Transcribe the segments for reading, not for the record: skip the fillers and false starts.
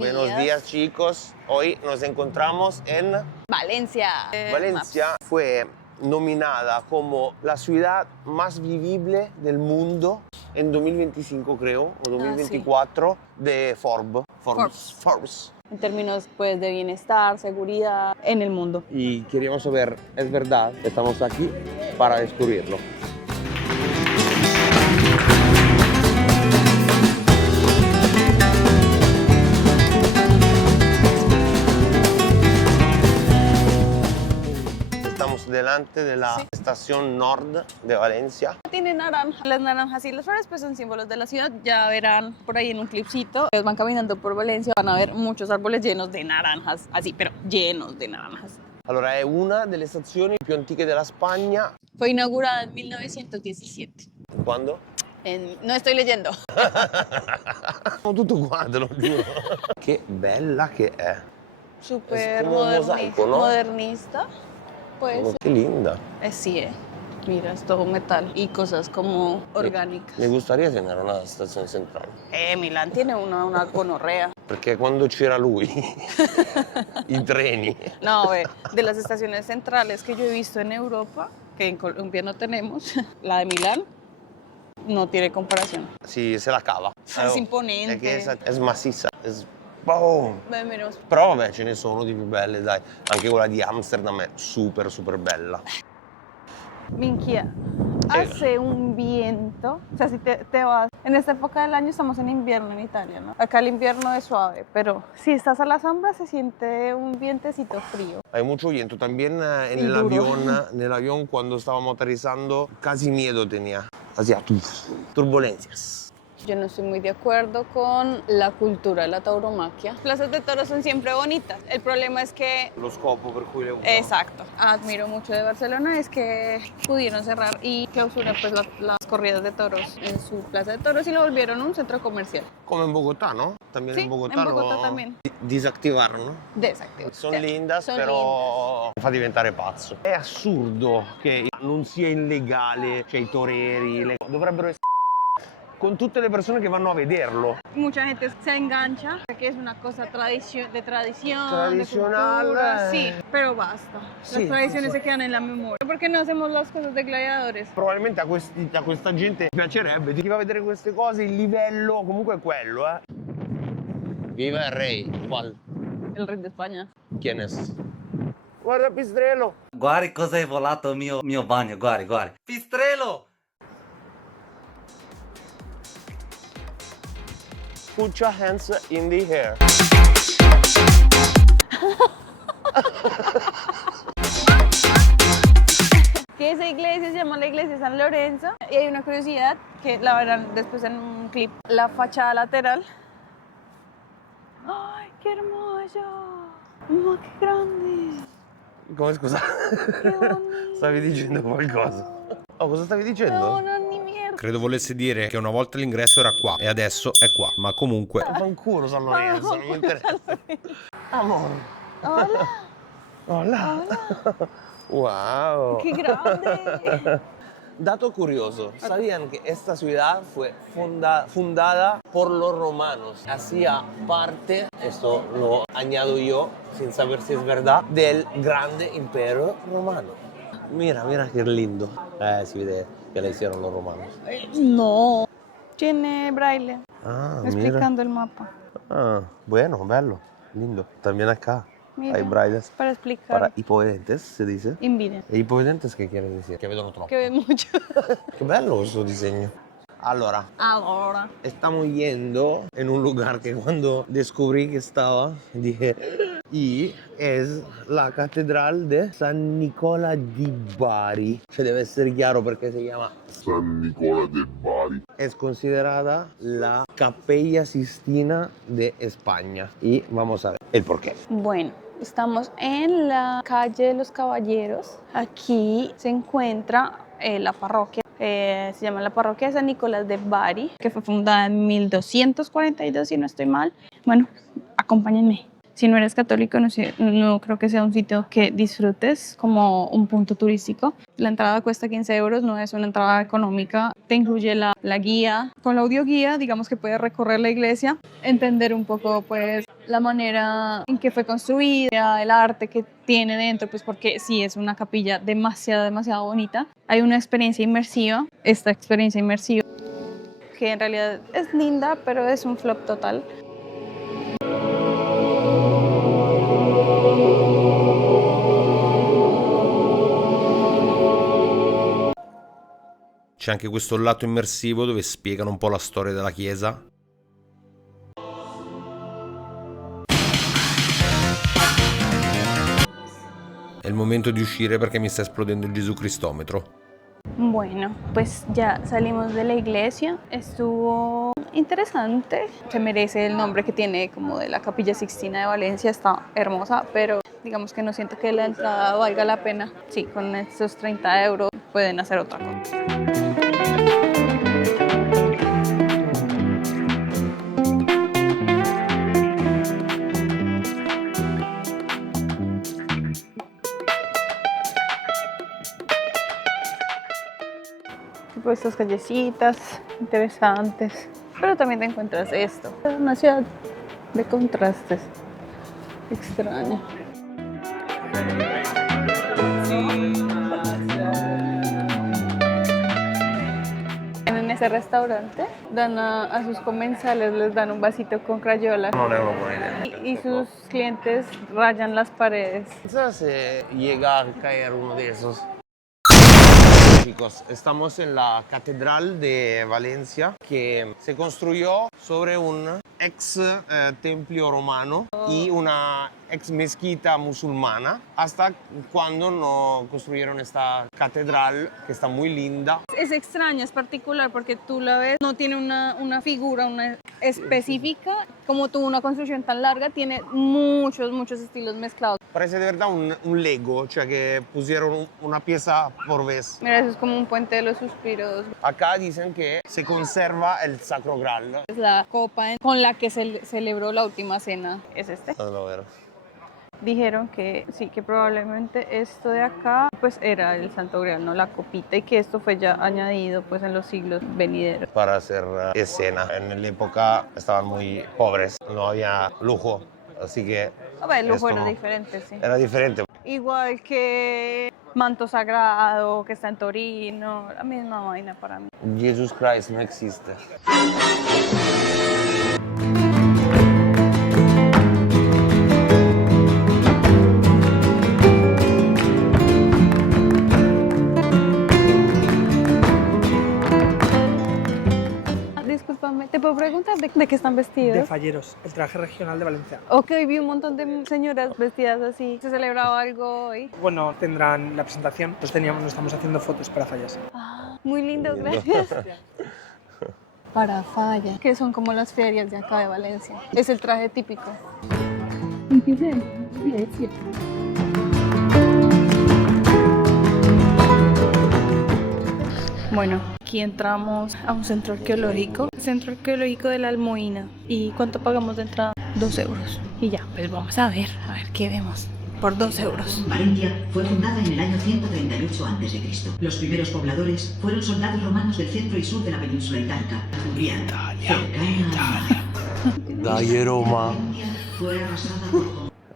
Buenos días, chicos. Hoy nos encontramos en Valencia. Valencia. Fue nominada como la ciudad más vivible del mundo en 2025, creo, o 2024, de Forbes. En términos pues, de bienestar, seguridad en el mundo. Y queríamos saber, ¿es verdad? Estamos aquí para descubrirlo. Estamos delante de la estación Nord de Valencia. Tiene naranja. Las naranjas y las flores pues son símbolos de la ciudad. Ya verán por ahí en un clipcito. Ellos van caminando por Valencia, van a ver muchos árboles llenos de naranjas, así, pero llenos de naranjas. Allora, è una delle stazioni più antiche della Spagna. Fue inaugurada en 1917. Quando? No estoy leyendo. Tutto qua, te lo giuro. Che bella che è. Súper como un mosaico, ¿no? modernista. Pues Qué linda. sí, mira, es todo metal y cosas como orgánicas. Mi gustaría tener una stazione centrale. Milán tiene una gonorrea. Perché quando c'era lui, i treni. No, de las estaciones centrales que yo he visto en Europa, que en Colombia no tenemos, la de Milán no tiene comparación. Sì, se la cava. Es imponente. È che è massiccia. Boom. Beh, menos. Però vabbè, ce ne sono di più belle, dai. Anche quella di Amsterdam è super, super bella. Minchia, hace un viento, o sea, si te vas, en esta época del año estamos en invierno en Italia, ¿no? Acá el invierno es suave, pero si estás a la sombra se siente un vientecito frío. Hay mucho viento. También en el avión cuando estábamos aterrizando, casi miedo tenía. Hacía turbulencias. Yo no estoy muy de acuerdo con la cultura de la tauromaquia. Las plazas de toros son siempre bonitas. El problema es que... Lo scopo per cui le uso. Exacto. Admiro mucho de Barcelona es que pudieron cerrar y clausurar pues, las corridas de toros en su plaza de toros y lo volvieron un centro comercial. Como en Bogotá, ¿no? También Sí, en Bogotá, en Bogotá también. Disactivaron, no? Desactivo. Sono lindas, però fa diventare pazzo. È assurdo che non sia illegale, cioè i toreri, dovrebbero essere con tutte le persone che vanno a vederlo. Mucha gente se engancha, que es una cosa de tradición, de Tradicional. cultura. Sí, pero basta. Sí, Las tradiciones sì. se quedan en la memoria. ¿Por qué no hacemos las cosas de gladiadores? Probabilmente a questa gente piacerebbe, chi va a vedere queste cose, il livello comunque è quello, eh. Viva il re, qual? El rey de España. Chi es? Guarda Pistrello! Guarda cosa è volato mio bagno, guarda. Pistrello! Put your hands in the air. Que esa iglesia se llama la iglesia de San Lorenzo y hay una curiosidad que la verán después en un clip. La fachada lateral. ¡Ay, qué hermoso! ¡Ma che grande! Come scusa? Che bonito! Stavi dicendo qualcosa? Oh, cosa stavi dicendo? No, ni mierda. Credo volesse dire che una volta l'ingresso era qua e adesso è qua, ma comunque... Fanculo San Lorenzo, non mi interessa. Amore. Hola, Hola. Wow. qué grande. Dato curioso, ¿sabían que esta ciudad fue fundada por los romanos? Hacía parte, esto lo añado yo, sin saber si es verdad, del grande imperio romano. Mira qué lindo. Si vede que le hicieron los romanos. No. Tiene braille Ah, explicando el mapa. Ah, bueno, bello, lindo. También acá Mira, hay brailles para explicar. para hipovedentes, se dice. Invidia. ¿E hipovedentes qué quiere decir? Que vedono troppo. Que ve mucho. Qué bello questo disegno. Allora, Ahora. estamos yendo en un lugar que cuando descubrí que estaba, dije, y es la catedral de San Nicola di Bari. Cioè deve essere chiaro perché si chiama San Nicola del Bari. Es considerada la Capella Sistina de España. Y vamos a ver el porqué. Bueno, estamos en la calle de los Caballeros. Aquí se encuentra la parroquia. Se llama la parroquia de San Nicolás de Bari, que fue fundada en 1242, si no estoy mal. Bueno, acompáñenme. Si no eres católico, no creo que sea un sitio que disfrutes como un punto turístico. La entrada cuesta 15 euros, no es una entrada económica. Te incluye la guía. Con la audioguía, digamos que puedes recorrer la iglesia, entender un poco pues la manera en que fue construida, el arte que tiene dentro, pues porque sí es una capilla demasiado bonita. Hay una experiencia inmersiva, esta experiencia inmersiva, que en realidad es linda, pero es un flop total. C'è anche questo lato immersivo dove spiegano un po' la storia della chiesa. È il momento di uscire perché mi sta esplodendo il Gesù Cristometro. Bueno, pues ya salimos de la iglesia, estuvo interesante, se merece el nombre que tiene como de la Capilla Sixtina de Valencia, está hermosa, pero digamos que no siento que la entrada valga la pena. Sí, con estos 30 euros pueden hacer otra cosa. Tipo estas callecitas interesantes, pero también te encuentras esto. Es una ciudad de contrastes, extraña. En ese restaurante dan a sus comensales, les dan un vasito con crayolas. Non è una buona idea. Y sus clientes rayan las paredes. Quizás se llega a caer uno de esos. Chicos, estamos en la Catedral de Valencia que se construyó sobre un ex templo romano y una ex mezquita musulmana hasta cuando no construyeron esta catedral que está muy linda. Es extraña, es particular porque tú la ves, no tiene una figura específica, como tuvo una construcción tan larga, tiene muchos estilos mezclados. Parece de verdad un Lego, cioè che pusieron una pieza por vez. Mira, eso es como un puente de los suspiros. Acá dicen que se conserva el Sacro Graal. Es la copa con la que se celebró la última cena. ¿Es este? No lo vero. Dijeron que sí, que probablemente esto de acá pues era el Santo Grial, no la copita, y que esto fue ya añadido pues en los siglos venideros. Para hacer escena. En la época estaban muy pobres, no había lujo, así que... A ver, el lujo esto era diferente, sí. Era diferente. Igual que Manto Sagrado, que está en Torino, la misma vaina para mí. Jesus Christ no existe. Discúlpame, ¿te puedo preguntar de qué están vestidos? De falleros, el traje regional de Valencia. Ok, vi un montón de señoras vestidas así. ¿Se celebraba algo hoy? Bueno, tendrán la presentación, pues nos estamos haciendo fotos para fallas. Ah, muy lindo, gracias. Para Falla, que son como las ferias de acá de Valencia. Es el traje típico. Bueno, aquí entramos a un centro arqueológico de la Almoina. ¿Y cuánto pagamos de entrada? 2 euros. Y ya, pues vamos a ver qué vemos. Por 2 euros. Valencia fue fundada en el año 138 a.C. Los primeros pobladores fueron soldados romanos del centro y sur de la península itálica, Umbría, cercana al mar. Dai Roma. Valencia fue arrasada por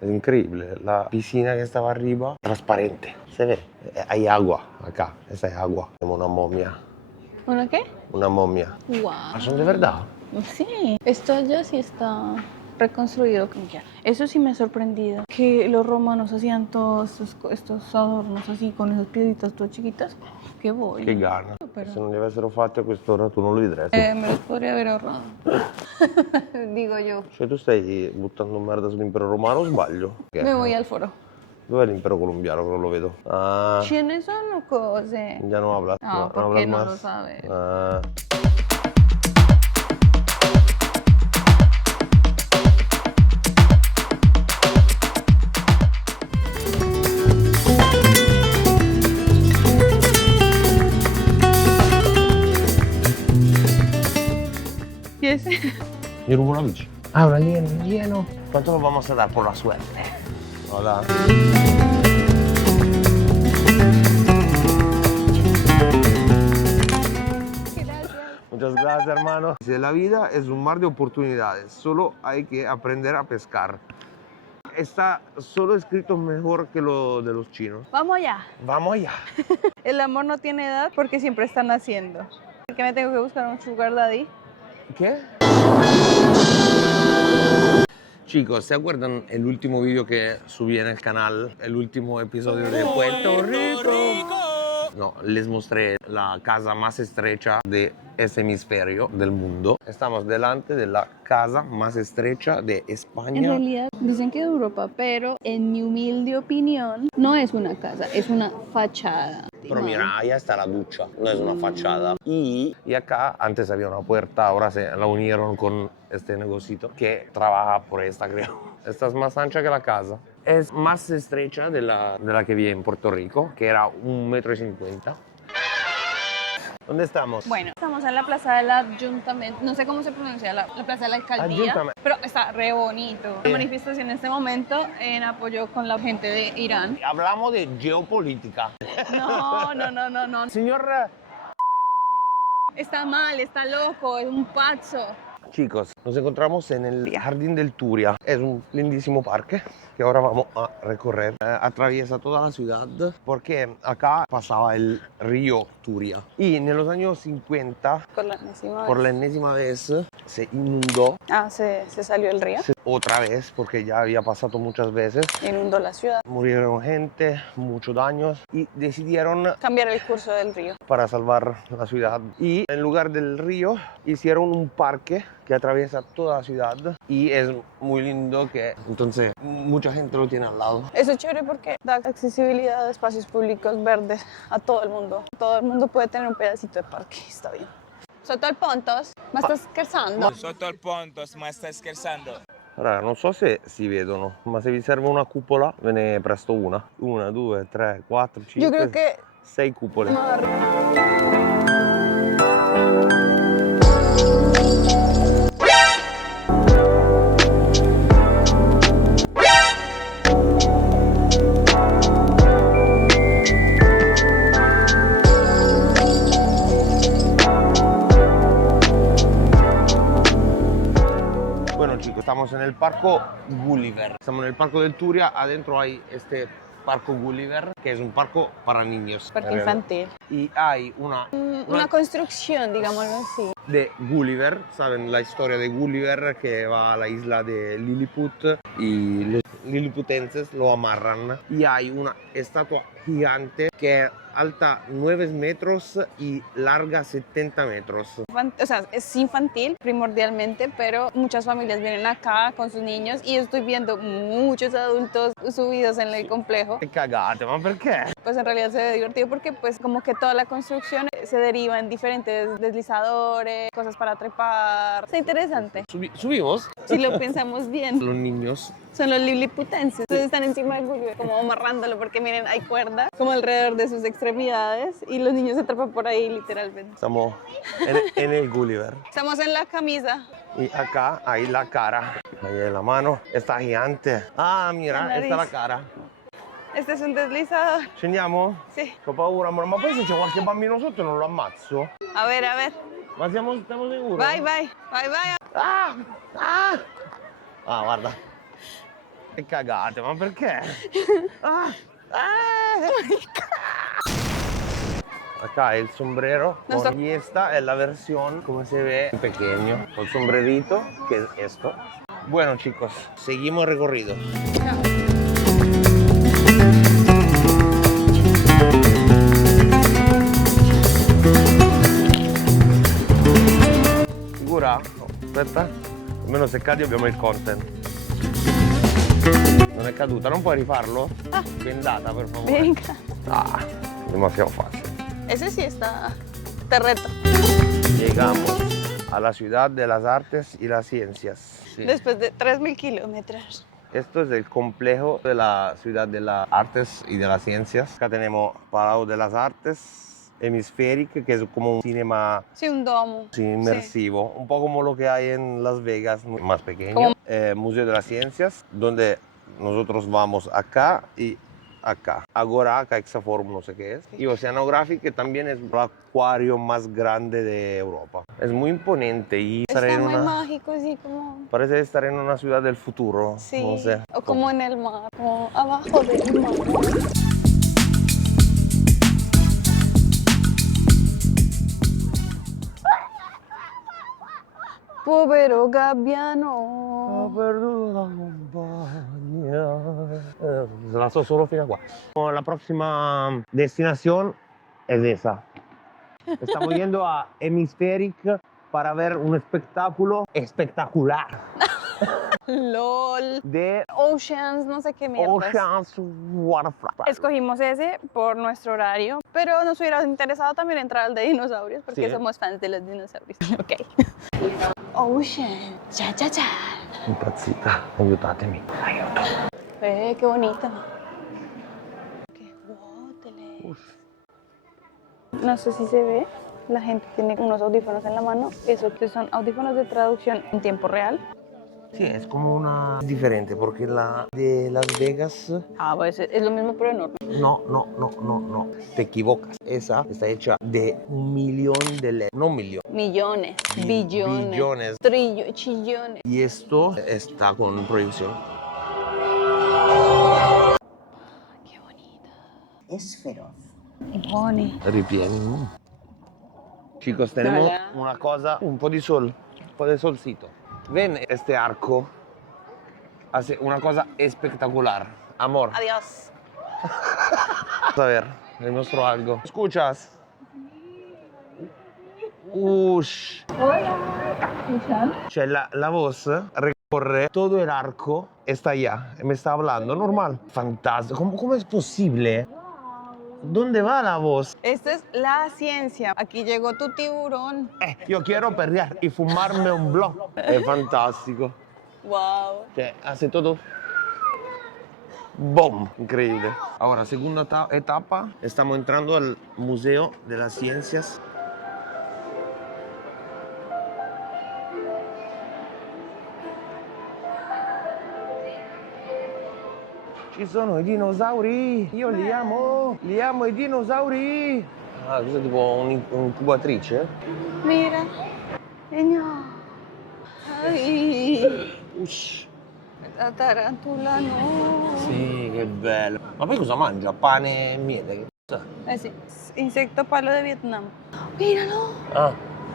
Es increíble, la piscina que estaba arriba, transparente, se ve. Hay agua acá, esa es agua, como una momia. ¿Una qué? Una momia. Wow. ¿Ah, son de verdad? Sí, esto ya sí está reconstruido. Eso sí me ha sorprendido, que los romanos hacían todos estos adornos así con esas piedritas todas chiquitas. Qué voy. Che gana. Però- Se non li avessero fatti a quest'ora tu non lo vedresti. Me los podría haber ahorrado. Digo yo. Cioè tu stai buttando merda sull'impero romano o sbaglio? Che- Me voy al foro. Dov'è l'impero colombiano che non lo vedo? Ah, ¿Quiénes son o cose? ya no hablas. Ah, no ¿por qué hablas no más. lo sabes? Ah. ¿Y ese? Gli rubo una bici. Ah, un alieno. ¿Cuánto lo vamos a dar por la suerte? Hola. Muchas Muchas gracias, hermano. Dice, la vida es un mar de oportunidades, solo hay que aprender a pescar. Está solo escrito mejor que lo de los chinos. Vamos allá. Vamos allá. El amor no tiene edad porque siempre están naciendo. ¿Que me tengo que buscar un sugar daddy? ¿Qué? Chicos, ¿se acuerdan el último vídeo que subí en el canal? El último episodio de Puerto Rico. No, les mostré la casa más estrecha de ese hemisferio del mundo. Estamos delante de la casa más estrecha de España. En realidad dicen que de Europa, pero en mi humilde opinión no es una casa, es una fachada. Pero mira, allá está la ducha, no es una fachada. Y acá antes había una puerta, ahora se la unieron con este negocito que trabaja por esta, creo. Esta es más ancha que la casa. Es más estrecha de la que vi en Puerto Rico, que era 1,50 m. ¿Dónde estamos? Bueno, estamos en la plaza del ayuntamiento, no sé cómo se pronuncia, la plaza de la alcaldía, Ayuntamiento. pero está re bonito. La manifestación en este momento en apoyo con la gente de Irán. Hablamos de geopolítica. No. Señor... Está mal, está loco, es un pazzo. Chicos, nos encontramos en el Jardín del Turia. Es un lindísimo parque que ahora vamos a recorrer. Atraviesa toda la ciudad porque acá pasaba el río Turia. Y en los años 50, por la enésima vez, se inundó. Se salió el río. Otra vez, porque ya había pasado muchas veces. Inundó la ciudad. Murieron gente, muchos daños y decidieron Cambiar el curso del río. para salvar la ciudad. Y en lugar del río hicieron un parque que atraviesa toda la ciudad y es muy lindo que entonces mucha gente lo tiene al lado. Eso es chévere porque da accesibilidad a espacios públicos verdes a todo el mundo. Todo el mundo puede tener un pedacito de parque, está bien. Sotto il pontos, ma sta scherzando? Sotto il pontos, ma stai scherzando? Allora, non so se si vedono, ma se vi serve una cupola ve ne presto una. 1, 2, 3, 4, 5, Yo creo que 6 cupole. Bueno chicos, estamos en el Parco Gulliver. Estamos en el Parco del Turia, adentro hay este Parco Gulliver, que es un parco para niños. Parque infantil. Y hay una Una construcción, digámoslo así. de Gulliver, ¿saben? La historia de Gulliver que va a la isla de Lilliput y los liliputenses lo amarran. Y hay una estatua gigante que es alta 9 metros y larga 70 metros. O sea, es infantil primordialmente, pero muchas familias vienen acá con sus niños y estoy viendo muchos adultos subidos en el complejo. ¡Qué cagate! ¿Ma perché? Pues en realidad se ve divertido porque pues como que toda la construcción se deriva en diferentes deslizadores, cosas para trepar. Está interesante. ¿Subimos? Si lo pensamos bien. Los niños. Son los liliputenses. Entonces están encima del Gulliver como amarrándolo porque miren, hay cuerda como alrededor de sus extremidades y los niños se trepan por ahí literalmente. Estamos en el Gulliver. Estamos en la camisa. Y acá hay la cara. Ahí hay la mano. Está gigante. Ah, mira, La nariz. esta è la cara. Este es un deslizador. Scendiamo? Sí. Ho paura, amore. Ma poi se c'è qualche bambino sotto non lo ammazzo? A ver, a ver. Ma stiamo sicuri? Bye, bye. Bye, bye. Ah! Ah! Ah, guarda. Che cagate, ma perché? Ah! Ah! Acá el sombrero. No está- Y esta es la versión como se ve pequeño. Con sombrerito, que es esto. Bueno, chicos, seguimos el recorrido. Sicura? Aspetta. Almeno se cadi abbiamo il content. Non è caduta, non puoi rifarlo? Bendata, per favore. Venga. Ah, demasiado fácil. Ese sí está. Te reto. Llegamos a la ciudad de las artes y las ciencias. Sí. Después de 3.000 kilómetros. Esto es el complejo de la ciudad de las artes y de las ciencias. Acá tenemos Palau de las Artes, Hemispheric, que es como un cinema Sí, un domo. inmersivo, un poco como lo que hay en Las Vegas, más pequeño. Como- Museo de las Ciencias, donde nosotros vamos acá y acá. Agora Caixaforum, no sé qué es. Y Oceanographic, que también es el acuario más grande de Europa. Es muy imponente y estar Está en muy una... mágico, sí, como... Parece estar en una ciudad del futuro. Sí, No sé. o como en el mar, como abajo del mar. Povero gabbiano. Perduto la compagnia. La so solo fino a qua. La próxima destinación es esa. Estamos yendo a Hemispheric para ver un espectáculo espectacular LOL. de Oceans, no sé qué mierda. Ocean's Waterfly. Escogimos ese por nuestro horario, pero nos hubiera interesado también entrar al de dinosaurios porque Sí. somos fans de los dinosaurios. Ok. Ocean, cha cha cha. Impazzita, aiutatemi. Aiuto. Qué bonita. Qué guótele. No sé si se ve, la gente tiene unos audífonos en la mano. Esos que son audífonos de traducción en tiempo real. Sí, es como una diferente porque la de Las Vegas, Ah, pues es lo mismo pero enorme. no. Te equivocas. Esa está hecha de 1.000.000 de LED, no 1.000.000. Millones, billones, Billones. chillones. Y esto está con proyección. Qué bonita. Es feroz. Bonnie. Ripieni. Chicos, tenemos Hola. una cosa, un po' di sol, un po' de solcito. Ven este arco, hace una cosa espectacular. Amor, Adiós. a ver, le muestro algo. ¿Escuchas? Ush. Cioè la voz recorre todo el arco, está allá, me está hablando, normal. Fantástico. ¿Cómo es posible? ¿Dónde va la voz? Esto es la ciencia. Aquí llegó tu tiburón. Io quiero perrear y fumarme un blunt. Es fantástico. Wow. Cioè, hace todo. ¡Boom! Increíble. Ahora, segunda etapa. Estamos entrando al Museo de las Ciencias. Ci sono i dinosauri! Io li amo i dinosauri! Ah, questo è tipo un'incubatrice? Mira. Niño. Ay. Ush. La tarántula, no. Sì, che bello. Ma poi cosa mangia? Pane e miele? Che cos'è? Sí. Insecto palo de Vietnam. Míralo. Ah.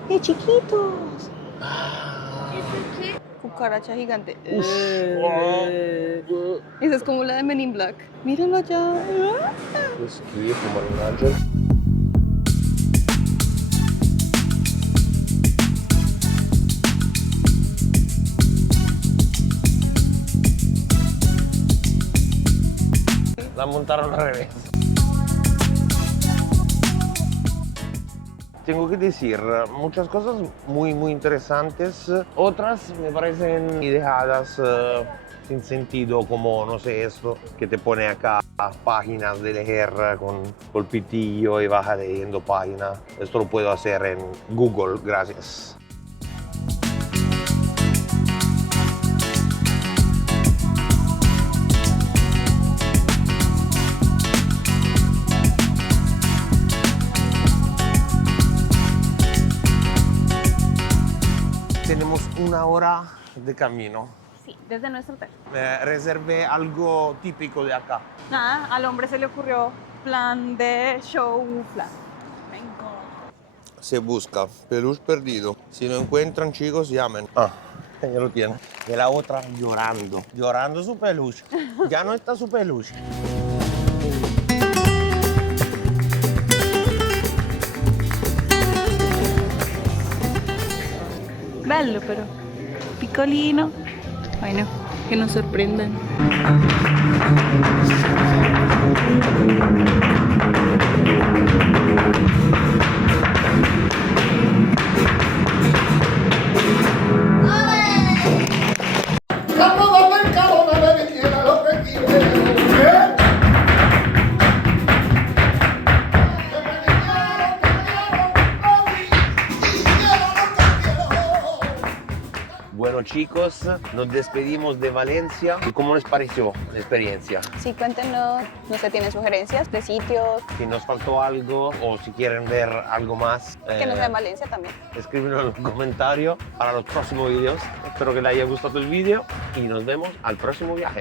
¡Qué chiquitos! Ah. Cucaracha gigante. Oh. Esa es como la de Men in Black. Míralo allá. Che schifo, mannaggia. La montaron al revés. Tengo que decir, muchas cosas muy interesantes, otras me parecen ideadas sin sentido, como, no sé, esto que te pone acá páginas de leer con el pitillo y vas leyendo páginas. Esto lo puedo hacer en Google, gracias. Tenemos una hora de camino. Sí, desde nuestro hotel. Reservé algo típico de acá. Nada, al hombre se le ocurrió plan de show flan. Venga. Se busca peluche perdido. Si lo encuentran, chicos, llamen. Ah, ya lo tiene. Y la otra llorando. Llorando su peluche. Ya no está su peluche. Bello pero piccolino. Bueno, que nos sorprendan. Bueno, Bueno chicos, nos despedimos de Valencia. ¿Y cómo les pareció la experiencia? Sí, cuéntenos, no sé, ¿tienen sugerencias de sitios? Si nos faltó algo o si quieren ver algo más, Que no sea en Valencia también. escríbenos en los comentarios para los próximos vídeos. Espero que les haya gustado el vídeo y nos vemos al próximo viaje.